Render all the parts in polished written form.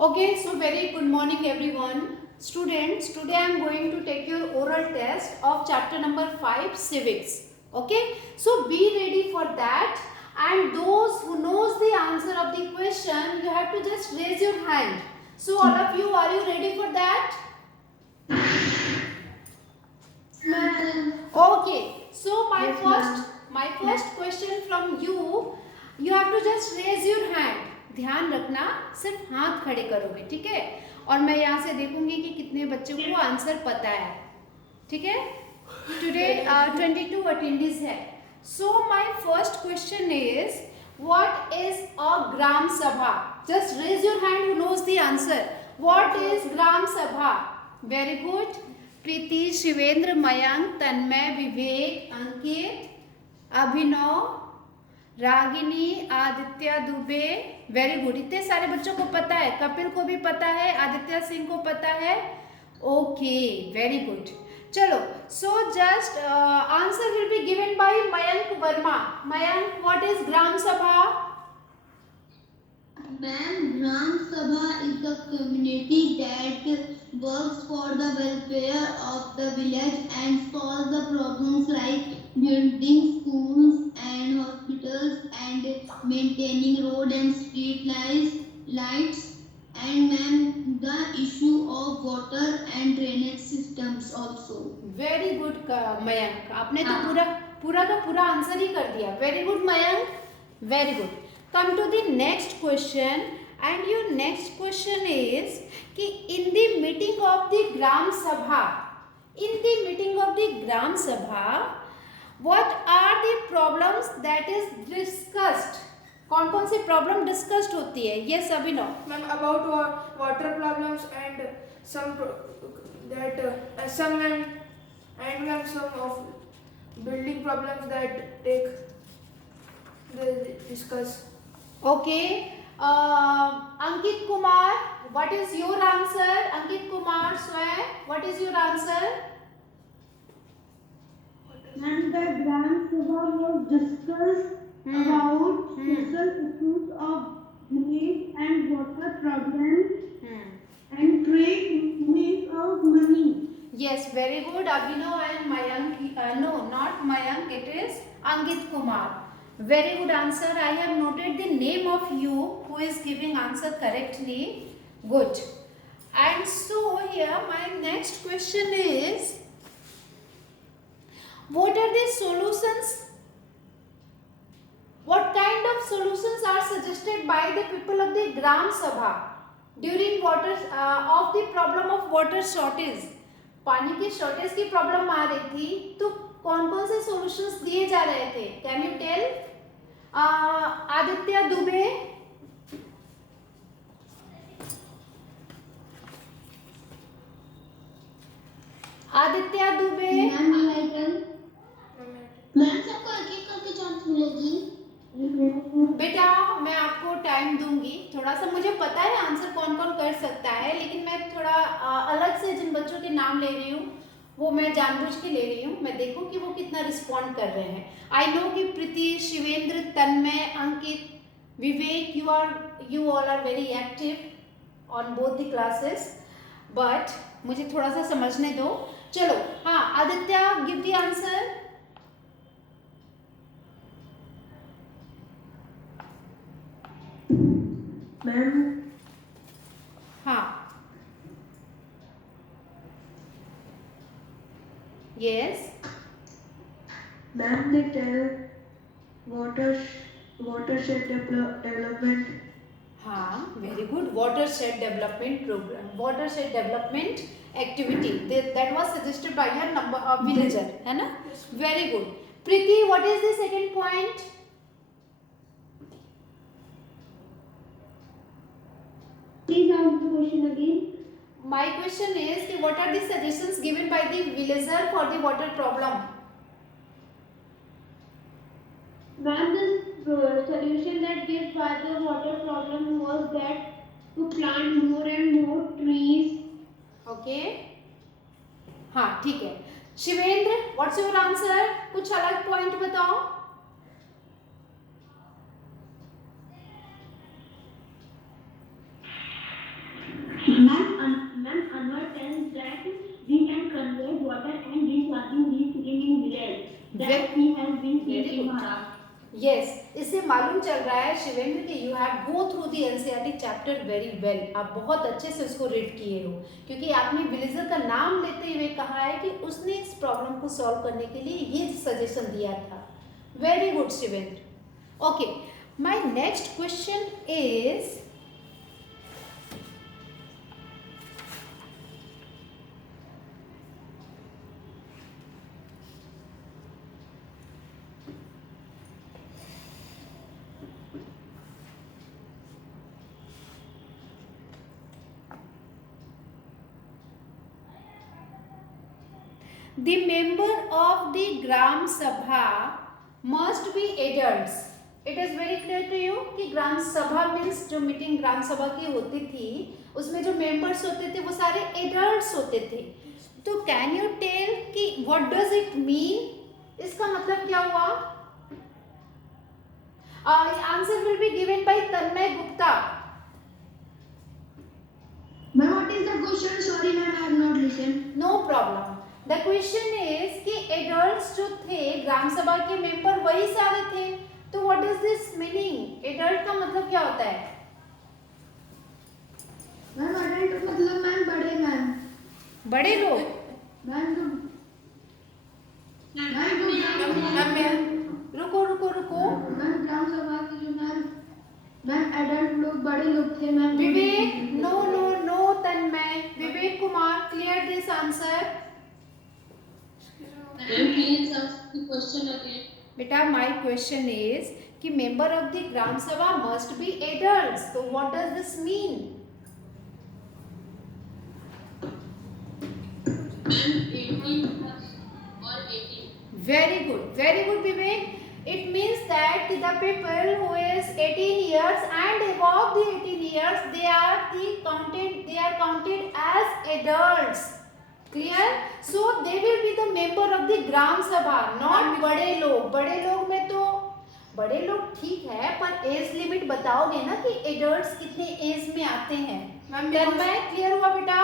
Okay, so very good morning everyone. Students, today I am going to take your oral test of chapter number 5 civics. Okay, so be ready for that, and those who knows the answer of the question, you have to just raise your hand. So all of you, are you ready for that? Okay, so my first question from you have to just raise your hand. ध्यान रखना, सिर्फ हाथ खड़े करोगे, ठीक है? और मैं यहाँ से देखूंगी कि कितने बच्चों को आंसर पता है, ठीक है? टुडे 22 अटेंडीज है. So my first question is, what is a Gram Sabha? Just raise your hand who knows the answer. What is Gram Sabha? Very good. Preeti, Shivendra, Mayank, Tanmay, Vivek, Ankit, Abhinav, Ragini, Aditya Dubey. Very good. इतने सारे बच्चों को पता है. कपिल को भी पता है, आदित्य सिंह को पता है. Okay, very good. चलो, so just answer will be given by Mayank Verma. Mayank, what is Gram Sabha? Ma'am, Gram Sabha is a community that works for the welfare of the village and solves the problems like building schools and hospitals and maintaining road and street lights and ma'am, the issue of water and drainage systems also. Very good Mayank. आपने तो पूरा का पूरा answer ही कर दिया. Very good Mayank, very good. Come to the next question, and your next question is कि in the meeting of the Gram Sabha, what are the problems that is discussed? कौन कौन सी प्रॉब्लम डिस्कस्ड होती है? ये सभी no. Ma'am, about water problems and some some and some of building problems that they discuss. Okay. Ankit Kumar, what is your answer? Ankit Kumar Sway, what is your answer? And the Gram Sabha was discussed about social issues of village and water problems and trade make of money. Yes, very good. Abhinav and Mayank. No, not Mayank. It is Ankit Kumar. Very good answer. I have noted the name of you who is giving answer correctly. Good. And so here my next question is, what are the solutions? What kind of solutions are suggested by the people of the Gram Sabha during of the problem of water shortage? पानी की shortage की problem आ रही थी, तो कौन कौन से solutions दिए जा रहे थे? Can you tell? Aditya Dubey. Aditya Dubey. Ma'am सबको एक एक करके चांस मिलेगी. बेटा मैं आपको टाइम दूंगी. थोड़ा सा मुझे पता है आंसर कौन कौन कर सकता है, लेकिन मैं थोड़ा अलग से जिन बच्चों के नाम ले रही हूँ वो मैं जानबूझ के ले रही हूँ. मैं देखूँ कि वो कितना रिस्पॉन्ड कर रहे हैं. आई नो कि प्रीति, शिवेंद्र, तन्मय, अंकित, विवेक, you all are very active on both the classes, but मुझे थोड़ा सा समझने दो. चलो, हाँ Aditya, give the answer. Ma'am हाँ. Yes. Ma'am, they tell watershed development. हाँ, very good. Watershed development program, watershed development activity. That was suggested by your villager, है ना? Very good. Preeti, what is the second point? Please ask the question again. My question is कि what are the suggestions given by the villager for the water problem? Ma'am, the solution that given by the water problem was that to plant more and more trees. Okay. हाँ ठीक है. Shivendra, what's your answer? कुछ अलग point बताओ. tells that we can convert water and recharging needs in village. That he has been teaching Maharashtra. Yes, इससे मालूम चल रहा है शिवेंद्र कि you have go through the NCERT chapter very well. आप बहुत अच्छे से उसको रीड किए हो, क्योंकि आपने विलेजर का नाम लेते हुए कहा है कि उसने इस प्रॉब्लम को सॉल्व करने के लिए ये सजेशन दिया था। Very good Shivendra. Okay, my next question is the member of the gram sabha must be adults. It is very clear to you कि ग्राम सभा मीन्स जो मीटिंग ग्राम सभा की होती थी उसमें जो मेंबर्स होते थे वो सारे एडल्ट्स होते थे। तो कैन यू टेल कि व्हाट डज इट मीन, इसका मतलब क्या हुआ? Answer will be given bye Tanmay Gupta. Ma'am, what is the question? Sorry, ma'am, I have not listened. No problem. The question is कि एडल्ट्स जो थे ग्राम सभा के मेंबर वही सारे थे, तो what is this meaning? Adult का मतलब क्या होता है? मैम अडल्ट मतलब मैम बड़े मैम बड़े लोग। मैम तो रुको रुको रुको, मैम ग्राम सभा के जो मैम एडल्ट लोग बड़े लोग थे ma'am. Vivek, no no no Tanmay, Vivek Kumar clear this answer. Please ask the question again. बेटा माय क्वेश्चन इज कि member of the gram sabha must be adults, तो what does this mean? 18 or 18. Very good Vivek. It means that the people who is 18 years and above the 18 years, they are counted as adults. Clear? So they will be the member of the Gram Sabha, not बड़े लोग। बड़े लोग में तो बड़े लोग ठीक है, पर एज लिमिट बताओगे ना कि एडल्ट्स कितने एज में आते हैं। तन्मय क्लियर हुआ बेटा?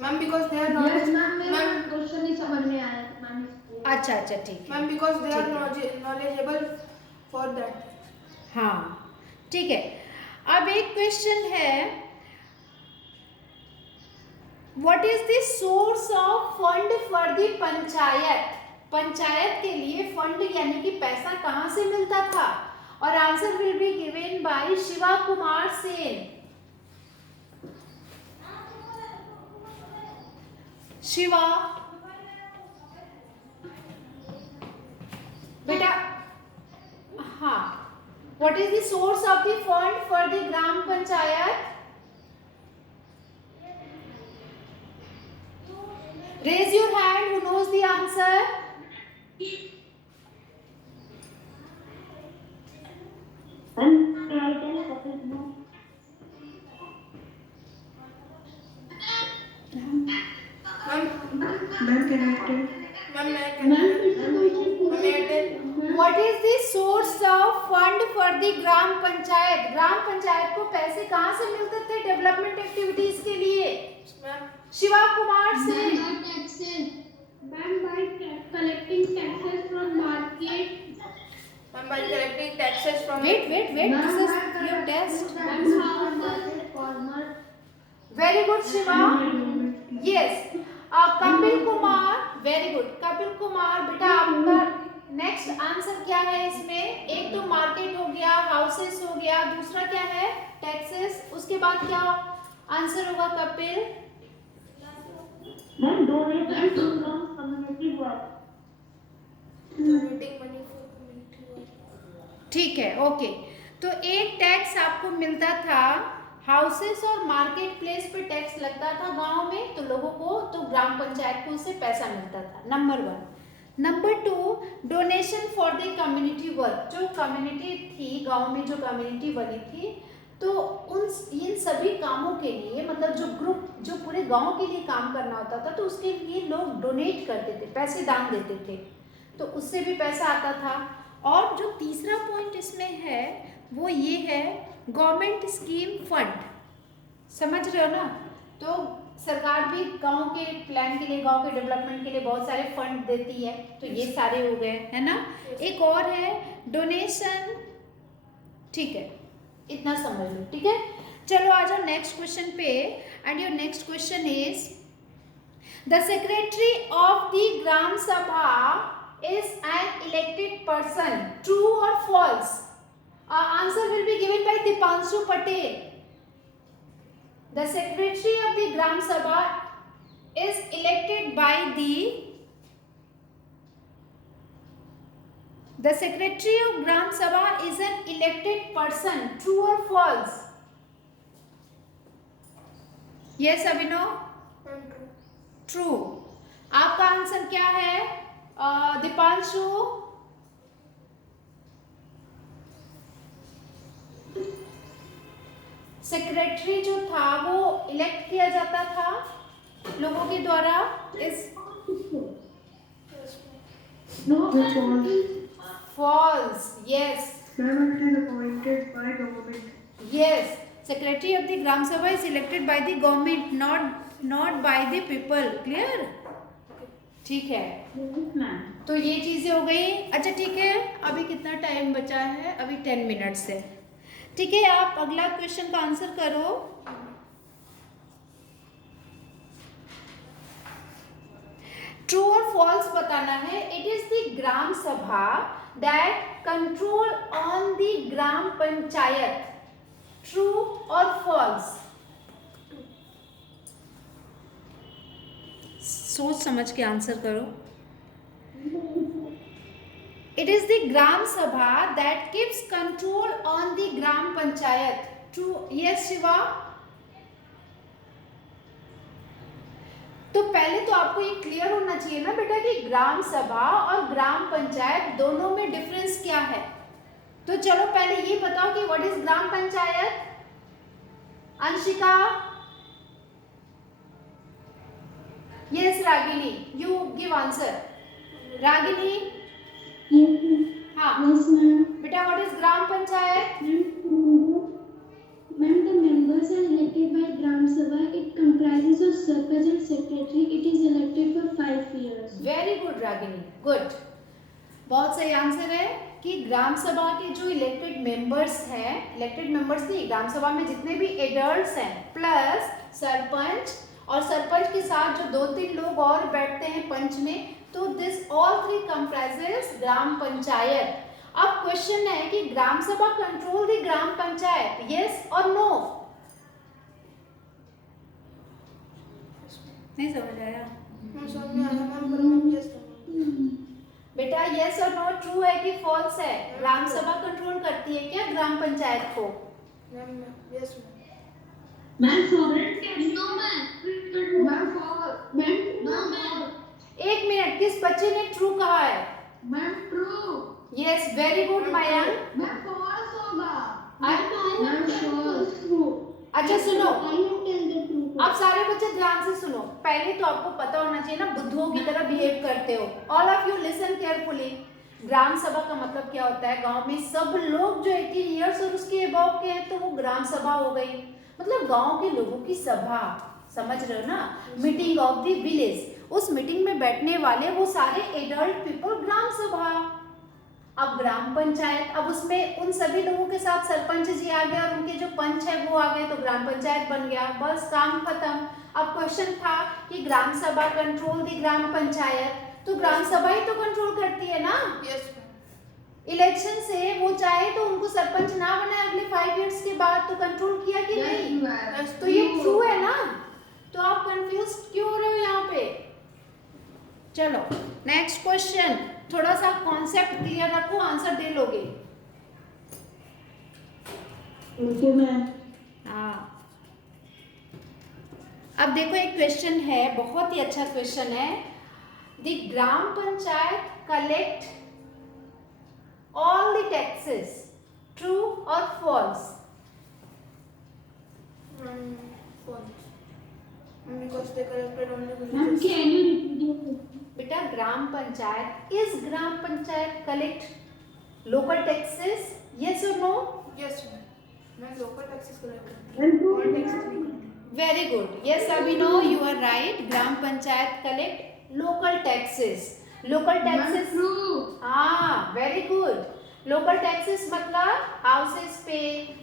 Ma'am because they are ma'am question ही समझ में आया मैम। अच्छा अच्छा ठीक है मैम बिकॉज दे आर ठीक है। Knowledgeable for that. हाँ ठीक है। अब एक क्वेश्चन है, what is the source of fund for the panchayat? Panchayat के लिए फंड यानी कि पैसा कहाँ से मिलता था? और answer will be given bye Shiva Kumar Sen. Shiva बेटा, हाँ, what is the source of the fund for the Gram panchayat? Raise your hand who knows the answer. What is the source of fund for the ग्राम पंचायत? ग्राम पंचायत को पैसे कहाँ से मिलते थे डेवलपमेंट एक्टिविटीज के लिए? शिवा कुमार से। Ma'am, by collecting taxes from market. Ma'am, by collecting taxes from. Wait, this is your test. Farmer. Very good Shiva. Yes. Kapil Kumar, very good. Kapil Kumar बेटा, आपका नेक्स्ट आंसर क्या है इसमें? एक तो मार्केट हो गया, हाउसेस हो गया, दूसरा क्या है? टैक्सेस। उसके बाद क्या आंसर होगा Kapil? Donation from community work. Donating money for community work. ठीक है, ओके। तो एक टैक्स आपको मिलता था, हाउसेस और मार्केट प्लेस पे टैक्स लगता था गांव में, तो लोगों को, तो ग्राम पंचायत को उससे पैसा मिलता था। Number 1। Number 2, donation for the community work. जो कम्युनिटी थी गांव में, जो कम्युनिटी बनी थी, तो इन सभी कामों के लिए, मतलब जो ग्रुप जो पूरे गांव के लिए काम करना होता था, तो उसके लिए लोग डोनेट करते थे, पैसे दान देते थे, तो उससे भी पैसा आता था। और जो तीसरा पॉइंट इसमें है वो ये है, गवर्नमेंट स्कीम फंड। समझ रहे हो ना? तो सरकार भी गांव के प्लान के लिए, गांव के डेवलपमेंट के लिए बहुत सारे फंड देती है, तो ये सारे हो गए, है ना? एक और है डोनेशन, ठीक है, इतना समझ लो, ठीक है? चलो आ जाओ नेक्स्ट क्वेश्चन पे। And your next question is the secretary of the gram Sabha is an elected person, true और false? Answer will be given by Deepanshu Patel. The secretary of the Gram Sabha is elected by the secretary of Gram Sabha is an elected person. True or false? Yes, Abhinav? True. आपका answer क्या है Deepanshu? Secretary जो था वो elect किया जाता था लोगों के द्वारा. Is false. Yes. Yes, secretary of the gram Sabha is elected by the government, not by the people. Clear? ठीक है, तो ये चीजें हो गई. अच्छा ठीक है, अभी कितना टाइम बचा है? अभी 10 मिनट्स है. ठीक है, आप अगला क्वेश्चन का आंसर करो. ट्रू और फॉल्स बताना है. इट इज द ग्राम सभा that control on the Gram panchayat. True और फॉल्स? सोच समझ के आंसर करो. It is the Gram Sabha that keeps control on the Gram Panchayat. True? Yes, Shiva? तो पहले तो आपको ये क्लियर होना चाहिए ना बेटा कि ग्राम सभा और ग्राम पंचायत दोनों में डिफरेंस क्या है. तो चलो पहले ये बताओ कि what is Gram panchayat. Anshika? Yes Ragini, you give answer. Ragini? हाँ बेटा, what is Gram panchayat? When the members are elected by Gram Sabha, it comprises of Sarpanch and Secretary. It is elected for 5 years. Very good Ragini, good. बहुत सही आंसर है कि ग्राम सभा के जो elected members हैं, इलेक्टेड मेंबर्स नहीं, ग्राम सभा में जितने भी एडल्ट्स हैं प्लस सरपंच, और सरपंच के साथ जो 2-3 लोग और बैठते हैं पंच में, तो दिस ऑल 3 कंप्राइजेस ग्राम पंचायत. अब क्वेश्चन है कि ग्राम सभा control the Gram panchayat, yes और नो? नहीं समझ आया बेटा? यस और नो, ट्रू है कि फॉल्स है? ग्राम सभा कंट्रोल करती है क्या ग्राम पंचायत को? एक मिनट, किस बच्चे ने ट्रू कहा है? Ma'am true. Yes, very good Mayank. Ma'am false होगा. अच्छा सुनो, अब आप सारे बच्चे ध्यान से सुनो. पहले तो आपको पता होना चाहिए ना, बुद्धुओं की तरह बिहेव करते हो. All of you listen carefully. Gram Sabha का मतलब क्या होता है? गांव में सब लोग जो 18 इयर्स और उसके अबव के हैं, तो वो ग्राम सभा हो गई. मतलब गांव के लोगों की सभा, समझ रहे हो ना? Meeting of the village. उस मीटिंग में बैठने वाले वो सारे एडल्ट पीपल, ग्राम सभा. अब ग्राम पंचायत, अब उसमें उन सभी लोगों के साथ सरपंच जी आ गए और उनके जो पंच है वो आ गए, तो ग्राम पंचायत बन गया. बस काम खत्म. अब क्वेश्चन था कि ग्राम सभा कंट्रोल दी ग्राम पंचायत, तो ग्राम सभा ही तो कंट्रोल करती है ना. इलेक्शन से वो चाहे तो उनको सरपंच ना बनाए अगले 5 इयर्स के बाद, तो कंट्रोल किया कि नहीं? तो ये ट्रू है ना. तो आप कंफ्यूज क्यों हो रहे हो यहाँ पे? चलो नेक्स्ट क्वेश्चन. थोड़ा सा कॉन्सेप्ट क्लियर रखो, आंसर दे लोगे. Okay ma'am. हाँ, अब देखो एक क्वेश्चन है, बहुत ही अच्छा क्वेश्चन है. The Gram Panchayat collect all the taxes. True और false? Ma'am can you repeat? बेटा Gram Panchayat, is Gram Panchayat collect local taxes, yes और नो? मैं लोकल टैक्सेस कलेक्ट करती And हूँ. और टैक्सेस नहीं करती. Very good, yes Abhinav, you are right. Gram Panchayat collect local taxes. Local taxes, हाँ वेरी गुड। लोकल टैक्सेस मतलब हाउसेस पे,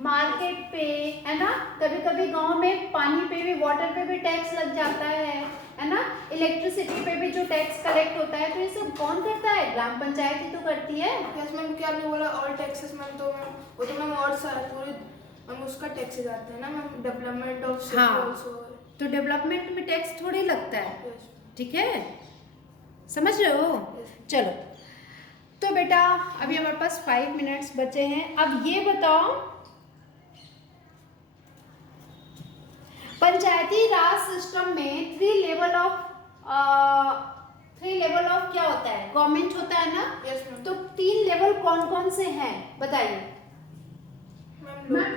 मार्केट पे, है ना। कभी कभी गांव में पानी पे भी, वाटर पे भी टैक्स लग जाता है ना। इलेक्ट्रिसिटी पे भी जो टैक्स कलेक्ट होता है, तो ये सब कौन करता है? ग्राम पंचायत ही तो करती है। यस मैम, क्या आपने बोला ऑल टैक्सेस मैम, तो मैम वो तो मैम और सारा पूरे मैम उसका टैक्सेस आते हैं ना मैम, डेवलपमेंट ऑफ सिटी हाँ। आल्सो। तो डेवलपमेंट में टैक्स थोड़ी लगता है, यस ठीक है, समझ रहे हो। चलो तो बेटा अभी हमारे पास 5 मिनट्स बचे हैं। अब ये बताओ, पंचायती राज सिस्टम में 3 लेवल ऑफ क्या होता है? गवर्नमेंट होता है ना। Yes ma'am. तो 3 लेवल कौन कौन से हैं बताइए। Ma'am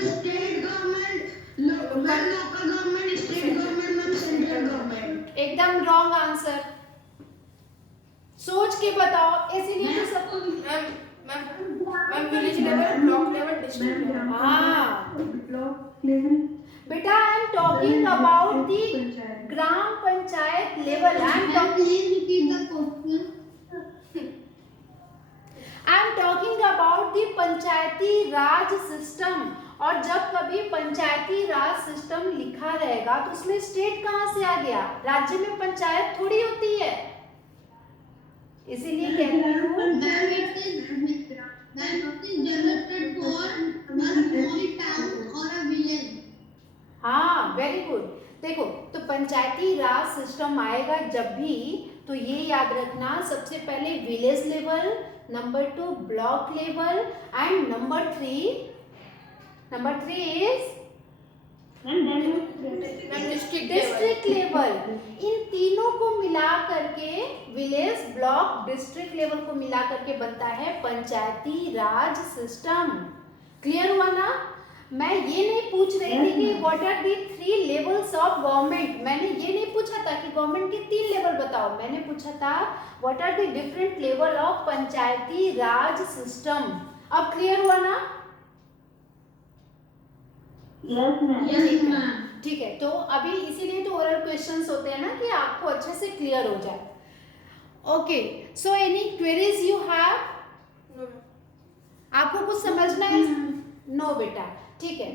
state government, local government, state government, ma'am central government. एकदम रॉन्ग आंसर, सोच के बताओ, इसीलिए तो सब। Ma'am ma'am village level, block level, district level. हाँ ब्लॉक लेवल। बेटा, I am talking about the gram panchayat level. I am talking about the Panchayati Raj system. और जब कभी पंचायती राज सिस्टम लिखा रहेगा तो उसमें स्टेट कहाँ से आ गया? राज्य में पंचायत थोड़ी होती है, इसीलिए कहती हूँ। हाँ वेरी गुड। देखो, तो पंचायती राज सिस्टम आएगा जब भी, तो ये याद रखना, सबसे पहले village level, number 2 block level, and number 3 is district level. इन तीनों को मिला करके, विलेज, ब्लॉक, डिस्ट्रिक्ट लेवल को मिला करके बनता है पंचायती राज सिस्टम। क्लियर हुआ ना? मैं ये नहीं पूछ रही थी कि what are the 3 levels of government. मैंने ये नहीं पूछा था कि गवर्नमेंट के 3 लेवल बताओ। मैंने पूछा था what are the different level of Panchayati Raj system. अब क्लियर हुआ ना? Yes ma'am. ठीक है, तो अभी इसीलिए तो ओरल क्वेश्चंस होते हैं ना, कि आपको अच्छे से क्लियर हो जाए। Okay, so any queries you have? No ma'am. आपको कुछ समझना है? नो बेटा, ठीक है।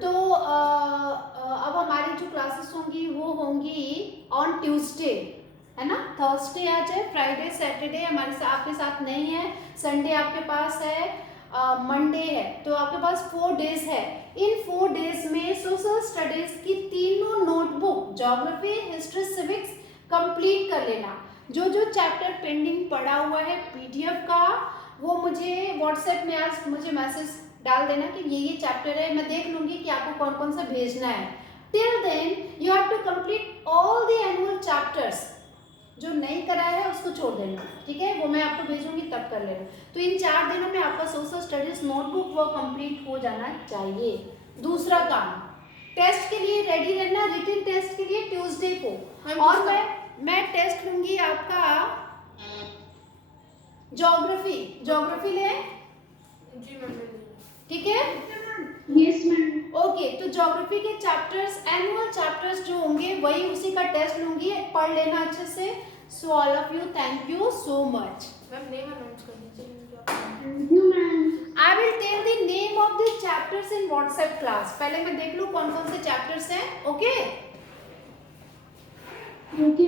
तो अब हमारी जो क्लासेस होंगी वो होंगी ऑन ट्यूसडे, है ना। थर्सडे आ जाए, फ्राइडे सैटरडे हमारे साथ, आपके साथ नहीं है, संडे आपके पास है, मंडे है, तो आपके पास 4 डेज है। इन 4 डेज में सोशल स्टडीज की तीनों notebook, geography, history, civics complete कर लेना। जो जो चैप्टर पेंडिंग पड़ा हुआ है पीडीएफ का, वो मुझे व्हाट्सएप में आज मुझे मैसेज डाल देना कि ये चैप्टर है, मैं देख लूंगी कि आपको कौन कौन सा भेजना है। Till then you have to complete all the annual chapters. जो नहीं करा है उसको छोड़ देना, ठीक है, वो मैं आपको भेजूंगी तब कर लेना। तो इन 4 दिनों में आपका सोशल स्टडीज नोटबुक वो कंप्लीट हो जाना चाहिए। दूसरा काम, टेस्ट के लिए रेडी रहना, रिटन टेस्ट के लिए ट्यूसडे को। और मैं टेस्ट लूंगी आपका ज्योग्राफी ले, जी मैम। ठीक है। Yes ma'am. ओके, तो ज्योग्राफी के चैप्टर्स, एनुअल चैप्टर्स जो होंगे वही उसी का टेस्ट लूंगी, पढ़ लेना अच्छे से। So all of you, thank you so much. Ma'am name announce कर दीजिए। Thank you ma'am. I will tell the name of the chapters in WhatsApp class. पहले मैं देख लूं कौन कौन से चैप्टर्स हैं। Okay okay.